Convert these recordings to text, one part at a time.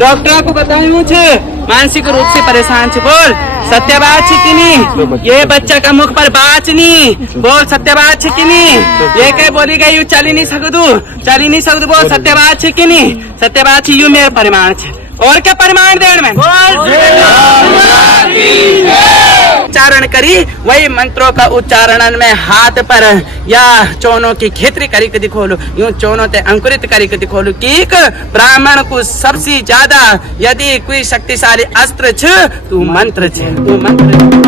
Doctor को बताऊं छे मानसिक रूप से परेशान छे। बोल सत्य बात छे कि नहीं? ये बच्चा का मुख पर बात नहीं, बोल सत्य बात छे कि नहीं? ये कह बोली गई यू चली नहीं सकदू, बोल सत्य बात छे कि नहीं? सत्य बात छे, यू मेरे परिमाण छे। और क्या परिमाण देण में उच्चारण करी वही मंत्रों का उच्चारण में हाथ पर या चोनों की खेतरी करी के दिखोलू, यूं चोनों ते अंकुरित करी के दिखोलू कि ब्राह्मण को सबसे ज्यादा यदि कोई शक्तिशाली अस्त्र छ तू मंत्र छे, तू मंत्र।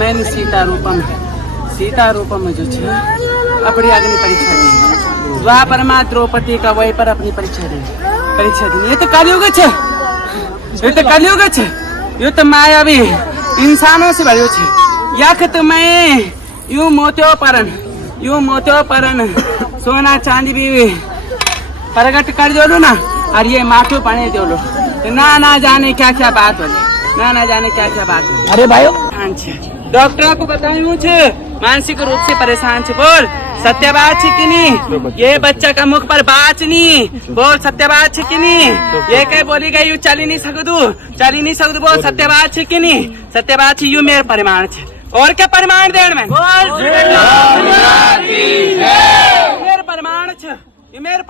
मैंने सीता रूपम जो छे अपनी अग्नि परीक्षा दी। द्वापर में द्रौपदी का वही पर अपनी परीक्षा दी। ये तो कलयुग छे, ये तो मायावी इंसानों से भरियो छे। यख तो मैं यूं मोत्यो परन सोना चांदी भी प्रगट कर दो ना, और ये माथो पानी दो लो, ना जाने क्या क्या बात हो, ना जाने क्या क्या बात हो। अरे भाइयों डॉक्टर को बताऊं छे मानसिक रूप से परेशान छे। बोल सत्य बात छे कि नहीं? ये बच्चा का मुख पर बात नहीं, बोल सत्य बात छे कि नहीं? ये कह बोली गई यू चली नहीं सकदू, बोल सत्य बात छे कि नहीं? सत्य बात छे, यू मेरे परिमाण छे। और क्या परिमाण देण में? मेरे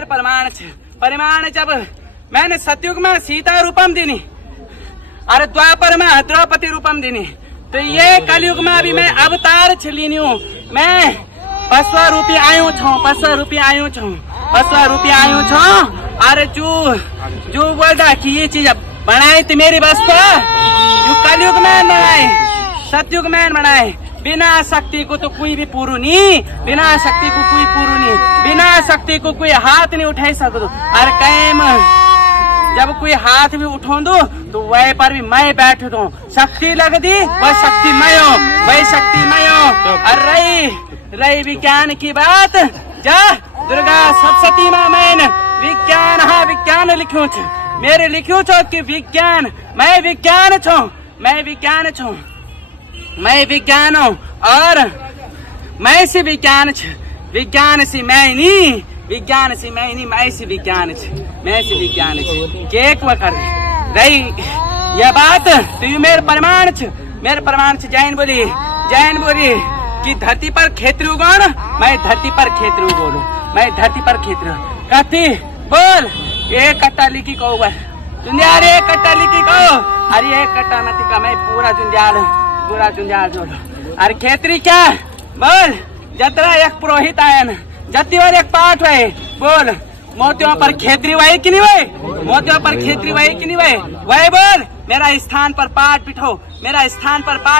परिमाण छे। परिमाण जब मैंने सतयुग में सीता रूपम दिनी, अरे द्वापर में द्रौपदी रूपम दिनी, तो ये कलयुग में अभी मैं अवतार छलीनी हूँ। मैं 500 रुपया आयु छो। अरे जो बोलता कि ये चीज बनाई थी मेरी बस पर, जो कलयुग में बनाए, सतयुग में बनाए। बिना शक्ति को तो कोई भी पूरू नहीं, बिना शक्ति को कोई हाथ नहीं उठाई सकते। अरे कैम जब कोई हाथ भी उठा दो तो वह पर भी मैं बैठ दू। शक्ति लग दी वह शक्तिमय हो। अरे रही विज्ञान की बात, जा दुर्गा सप्तशती मां मैंने विज्ञान लिख्यो छे। मेरे लिख्यो छो कि विज्ञान, मैं विज्ञान हूँ, और मैं से विज्ञान छे। विज्ञान से मैं नहीं, मैं से विज्ञान छे। केक व कर रही यह बात तो यू मेरे प्रमाण छे। जैन बोली कि धरती पर क्षेत्र उगोण, मैं धरती पर क्षेत्र उगोलू। कथी बोल एक कट्टा लिखी कहो, बस जुंजाल एक कट्टा लिखी कहो। अरे एक कट्टा नहीं का, मैं पूरा जुंजाल जोड़ो। अरे खेतरी क्या बोल? जतरा एक पुरोहित आयन, जति और एक पाठ है। बोल मोतियों पर खेतरी वही कि नहीं वही बोल मेरा स्थान पर पाठ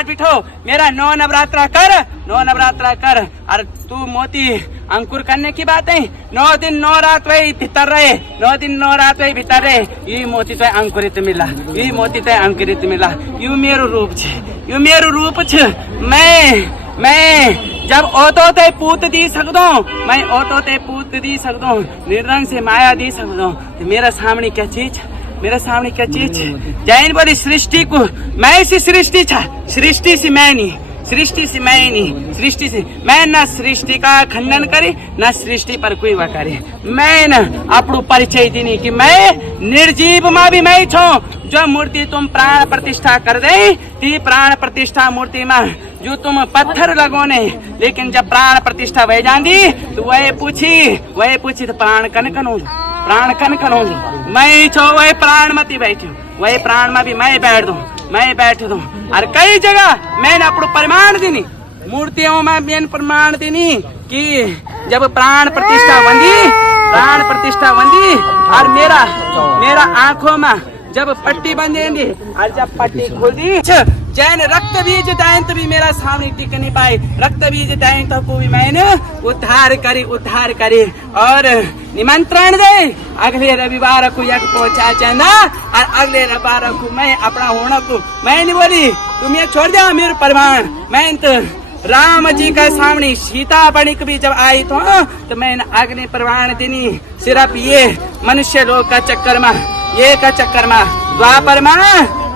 बिठो, मेरा नौ नवरात्रा कर। अरे तू मोती अंकुर करने की बात है, 9 दिन 9 रात वही भीतर रहे, ये मोती तो अंकुरित मिला। यू मेरो रूप छे। मैं जब ओतोते पूत दी सकदो, निरंग से माया दी सकदो, तो मेरा सामने क्या चीज? जैन बोली सृष्टि को मैं सी सृष्टि छा, सृष्टि से मैं नहीं। मैं न सृष्टि का खंडन करे, न सृष्टि पर कोई वा करे। मैं न अपनो परिचय दीनी कि मैं निर्जीव मां भी मैं छो। जो मूर्ति तुम प्राण प्रतिष्ठा कर दे, ती प्राण प्रतिष्ठा मूर्ति में जो तुम पत्थर लगोने, लेकिन जब प्राण प्रतिष्ठा वह जानी तो वह पूछी तो प्राण कन मैं छो। वह प्राण मती बैठी, वही प्राण में भी मैं बैठ दूं। और कई जगह मैंने अपनो प्रमाण दीनी, मूर्तियों में मैंने प्रमाण दीनी कि जब प्राण प्रतिष्ठा बंदी और मेरा आंखों में जब पट्टी बंधेंगी और जब पट्टी खुल दी, जैन रक्त बीज दैंत भी मेरा सामने टिक नहीं पाए। रक्त बीज दैंत को भी मैंने उद्धार करी और निमंत्रण दे अगले रविवार को यज्ञ पहुंचा जाना। और अगले रविवार को मैं अपना होना को मैं नहीं बोली, तुम ये छोड़ दिया मेरे प्रमाण। मैं तो राम जी का सामने सीता बणिक भी जब आई तो मैंने अग्नि प्रमाण देनी। सिर्फ ये मनुष्य लोग का चक्कर में द्वापर में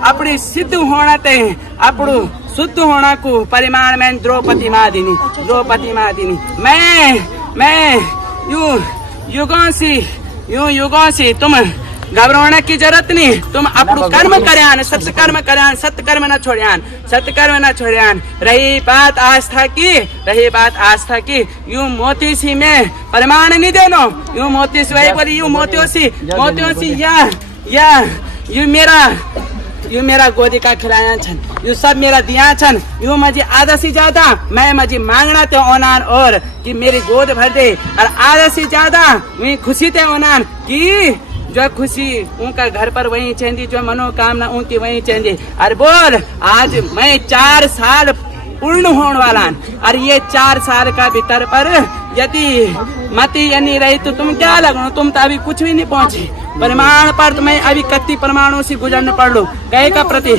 अपनी सिद्ध होना ते अपनो शुद्ध होना को परिमाण में द्रौपदी मां दीनी। मैं युगों से तुम घबराने की जरूरत नहीं। तुम अपनो कर्म करयान, सत्कर्म न छोड़यान। रही बात आस्था की, यूं मोती सी में प्रमाण नहीं देनो। यूं मोती सी वही बोली, यूं मोतियों सी यू मेरा गोदी का खिलाया छन, यू सब मेरा दिया छन। यू मुझे आधा से ज्यादा मैं मुझे मांगना ते ओनान और कि मेरी गोद भर दे, और आधा से ज्यादा मैं खुशी ते ओनान कि जो खुशी उनका घर पर वही चेंदी, जो मनोकामना उनकी वही चेंदी। अरे बोल, आज मैं 4 साल पूर्ण होने वाला, और ये 4 साल का भीतर पर यदि मति नहीं रही तो तुम क्या लगो, तुम तो अभी कुछ भी नहीं पहुंचे। प्रमाण पर तुम्हें अभी कत्ती प्रमाणों से गुजरना पड़ लो। कहे का प्रति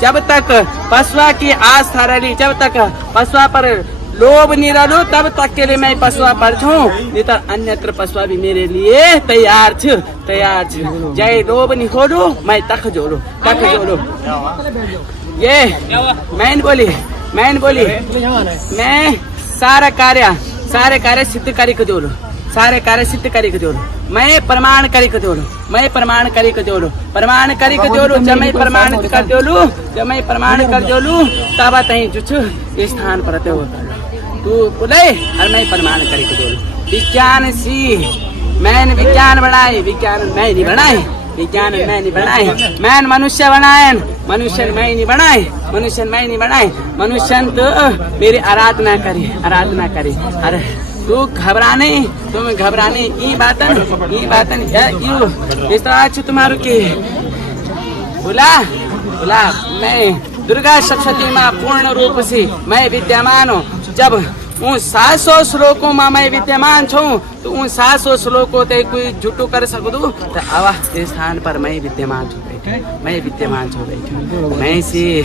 जब तक पशुआ की आस्था रही, जब तक पशुआ पर लोभ नहीं रहो, तब तक के लिए मैं पशुआ पर छू, नहीं तो अन्यत्र पशुआ भी मेरे लिए तैयार छ, तैयार छ। जय लोभ नहीं खोलो, मैं तक जोड़ो, तक जोड़ो। ये मैंने बोली मैं सारे कार्य सिद्ध करी को जोड़ो, सारे कार्य सिद्ध करी को जोड़ो। मैं प्रमाण करी को जोड़ो, मैं प्रमाण करी को जोड़ो, प्रमाण करी को जोड़ो। जब मैं प्रमाण कर जोड़ू, जब मैं प्रमाण कर जोड़ू, तब तही जुछ स्थान पर ते होता तू बोले, और मैं प्रमाण करी को जोड़ू। विज्ञान सी मैंने विज्ञान बनाए, विज्ञान मैं नहीं बनाए, विज्ञान मैं नहीं बनाए। मैंने मनुष्य बनाए, मनुष्य मैं नहीं बनाए, मनुष्य मैं नहीं बनाए। मनुष्य तो मेरी आराधना करी, आराधना करी। अरे तू घबराने, तुम घबराने ई बातन यू इस तरह तुम्हारू की बोला मैं दुर्गा सप्तशती माँ पूर्ण रूप से मैं विद्यमान हूँ। जब उन 700 श्लोकों में मैं विद्यमान छूं, तो उन 700 श्लोकों ते कोई झूठो कर सकूं तो आवा इस स्थान पर मैं विद्यमान छूं बैठे, मैं विद्यमान छूं बैठे। मैं सी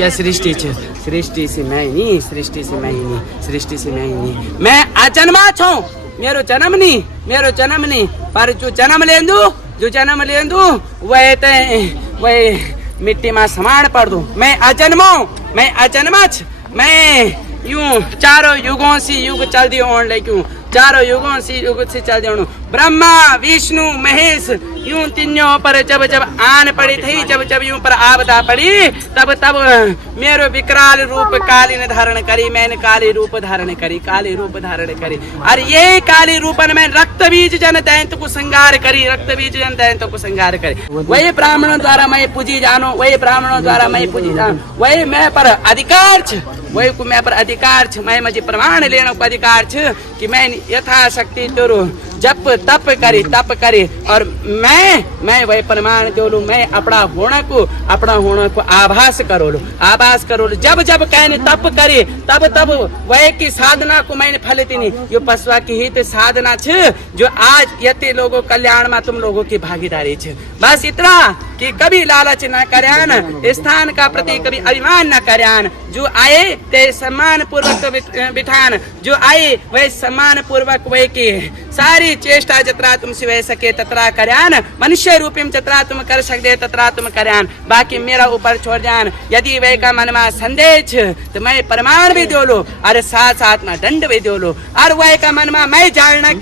यह सृष्टि छ, सृष्टि से मैं नहीं, सृष्टि से मैं नहीं, सृष्टि से मैं नहीं। मैं अजन्मा छूं, मेरो जन्म नहीं, पर जो जन्म लेंदू वह मिट्टी में समान पड़ दू। मैं अजन्मा छ, मैं यूं चारों युगों से युग चल दियो ऑन लेक्यों, चारों युगों से युग से चल दियो। ब्रह्मा विष्णु महेश यूं तीनों पर जब आन पड़ी थी, जब यूं पर आपदा पड़ी, तब मेरो विकराल रूप काली ने धारण करी। मैंने काली रूप धारण करी। और ये काली रूपन में रक्त बीज जन दैंत को संगार करी, रक्त बीज जन दैंत को संगार करी। वही ब्राह्मणों द्वारा मैं पूजी जानो, वही ब्राह्मणों द्वारा मैं पूजी जानो, वही मैं पर अधिकार छ, वही को मैं पर अधिकार छ। मैं मुझे प्रमाण लेने को अधिकार छ कि मैं यथाशक्ति तेरो जप तप करी और मैं वही प्रमाण दो लू। मैं अपना होने को आभास करो लो। जब कहने तप करे, तब वह की साधना को मैंने फलित नहीं। यो पशुआ की हित साधना छ, जो आज यते लोगों कल्याण में तुम लोगों की भागीदारी छ। बस इतना कि कभी लालच न करयान, स्थान का प्रति कभी अभिमान न करयान। जो आए ते सम्मान पूर्वक बिठान, जो आए वह सम्मान पूर्वक वह की सारी चेष्टा जतरा तुमसे वह सके ततरा करयान। मनुष्य रूपी जतरा तुम कर सकते ततरा तुम करयान, बाकी मेरा ऊपर छोड़ जान। यदि वह का मन में संदेह छ तो मैं प्रमाण भी दो लो, और साथ में दंड भी दो लो। और वह का मन में मैं जानना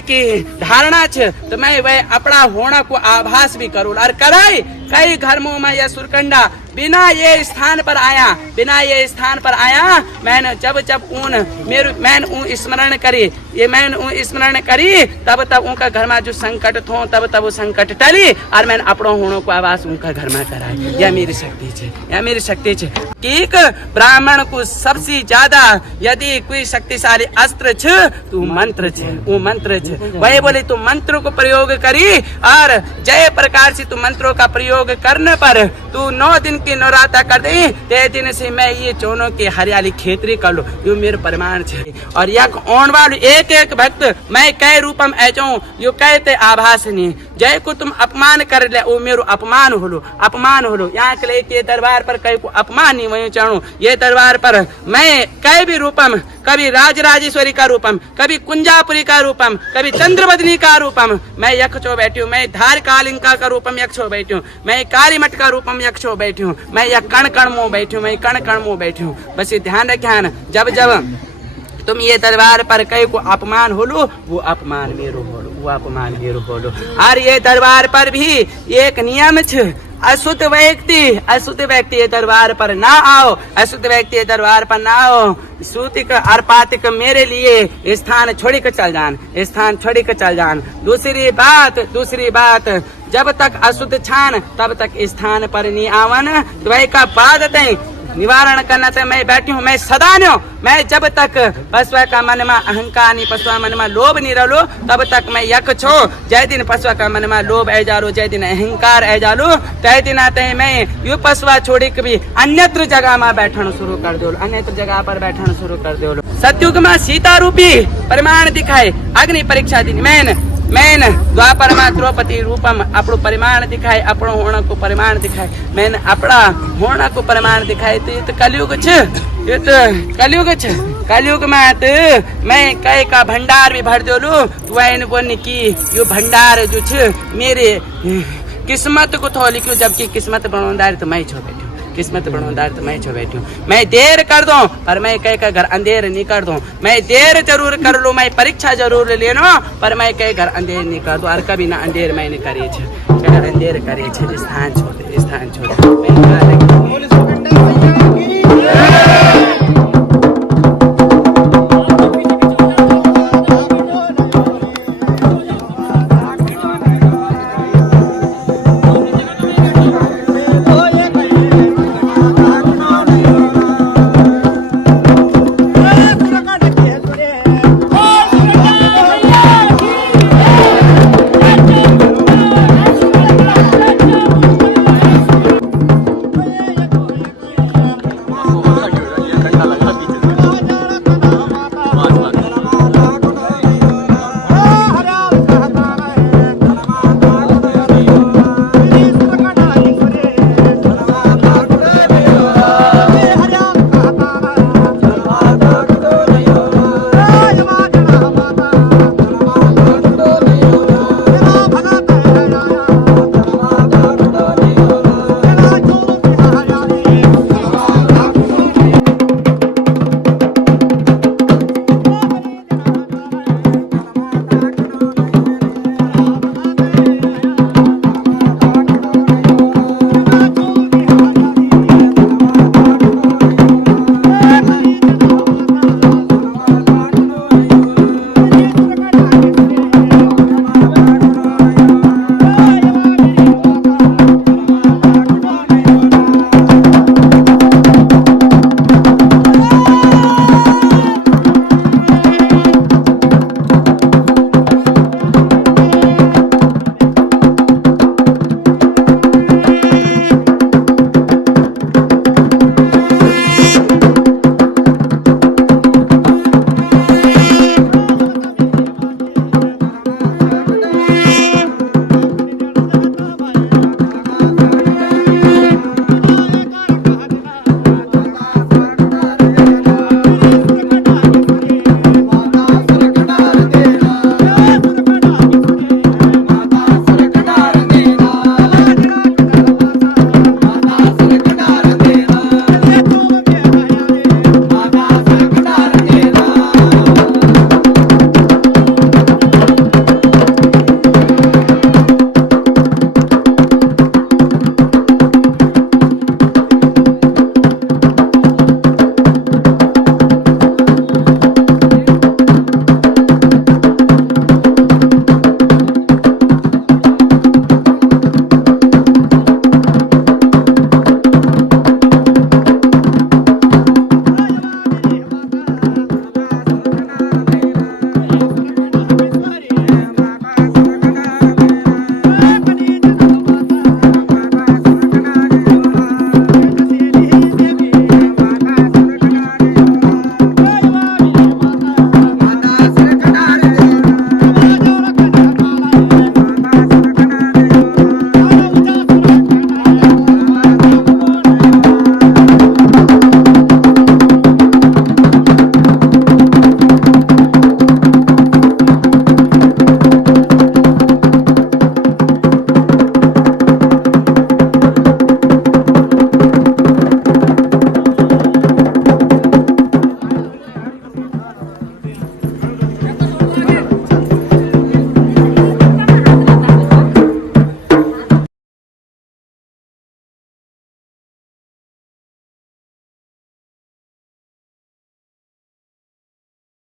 की धारणा छ तो मैं वह अपना होना को आभास भी करूँ। और कराई कई धर्मों में यह सुरकंडा बिना ये स्थान पर आया, मैंने जब मैंने स्मरण करी तब उनका घर में जो संकट थो तब वो संकट टली, और मैंने अपनो होने को आवास उनका घर में कराई। यह मेरी शक्ति छे। कि ब्राह्मण को सबसे ज्यादा यदि कोई शक्तिशाली अस्त्र छ तो मंत्र छे। वही बोले तू मंत्रों को प्रयोग करी, और जय प्रकार से तू मंत्रों का प्रयोग करने पर तू 9 दिन की नवरात्रा कर दे, ते दिन से मैं ये चोनों की हरियाली खेतरी कर लो। यो मेरे प्रमाण छे। और यक ओण वालू एक भक्त मैं कई रूपम ऐचो, यो कहते आभास नहीं। जय को तुम अपमान कर ले, वो मेरो अपमान होलो। यहाँ के लिए दरबार पर कई को अपमान नहीं वही चाहूँ। ये दरबार पर मैं कई भी रूपम, कभी राजराजेश्वरी का रूपम, कभी कुंजापुरी का रूपम, कभी चंद्रवदनी का रूपम मैं यक छो बैठी हूँ। मैं धार कालिंका का रूपम यक छो बैठी हूँ। मैं काली मठ का रूपम यक छो बैठी हूँ। मैं यह कण मुँह बैठी हूँ। बस ये ध्यान रखे न, जब तुम ये दरबार पर कई को अपमान होलो, वो अपमान मेरो होलो। और ये दरबार पर भी एक नियम छ, अशुद्ध व्यक्ति ये दरबार पर ना आओ, सूतिक और पातिक मेरे लिए स्थान छोड़ी कर चल जान। दूसरी बात जब तक अशुद्ध छान तब तक स्थान पर नहीं आवन, द्वय का बाद निवारण करना तो मैं बैठी हूँ, मैं सदा न्यो, मैं जब तक पशुआ का मन में अहंकार नहीं, पशुआ मन में लोभ नहीं रहो, तब तक मैं यक छो। जय दिन पशुआ का मन में लोभ ऐ जालो, जय दिन अहंकार ऐ जालो, तय दिन आते हैं मैं यू पशुआ छोड़ी कभी अन्यत्र जगह में बैठना शुरू कर दो, अन्यत्र जगह पर बैठना शुरू कर दो। सतयुग में सीता रूपी परिमाण दिखाए, अग्नि परीक्षा दिन मैन द्वापर में द्रौपदी रूपम अपनो परिमाण दिखाए, अपनो होना को परिमाण दिखाए, मैन अपना होना को परिमाण दिखाए। तो ये तो कलयुग छ, ये तो कलयुग छ। कलयुग में तो मैं कई का भंडार भी भर दो लू, वैन बोन की यो भंडार जो छ मेरे किस्मत को थोड़ी क्यों, जबकि किस्मत बनोदार तो मैं छो बैठी, किस्मत बनोदार तो मैं छो बैठी हूँ। मैं देर कर दूं पर मैं कह का घर अंधेर नहीं कर दूं, मैं देर जरूर कर लूं, मैं परीक्षा जरूर ले लो, पर मैं कह घर अंधेर नहीं कर दूं। और कभी ना अंधेर मैंने करे, अंधेर करे, स्थान छोड़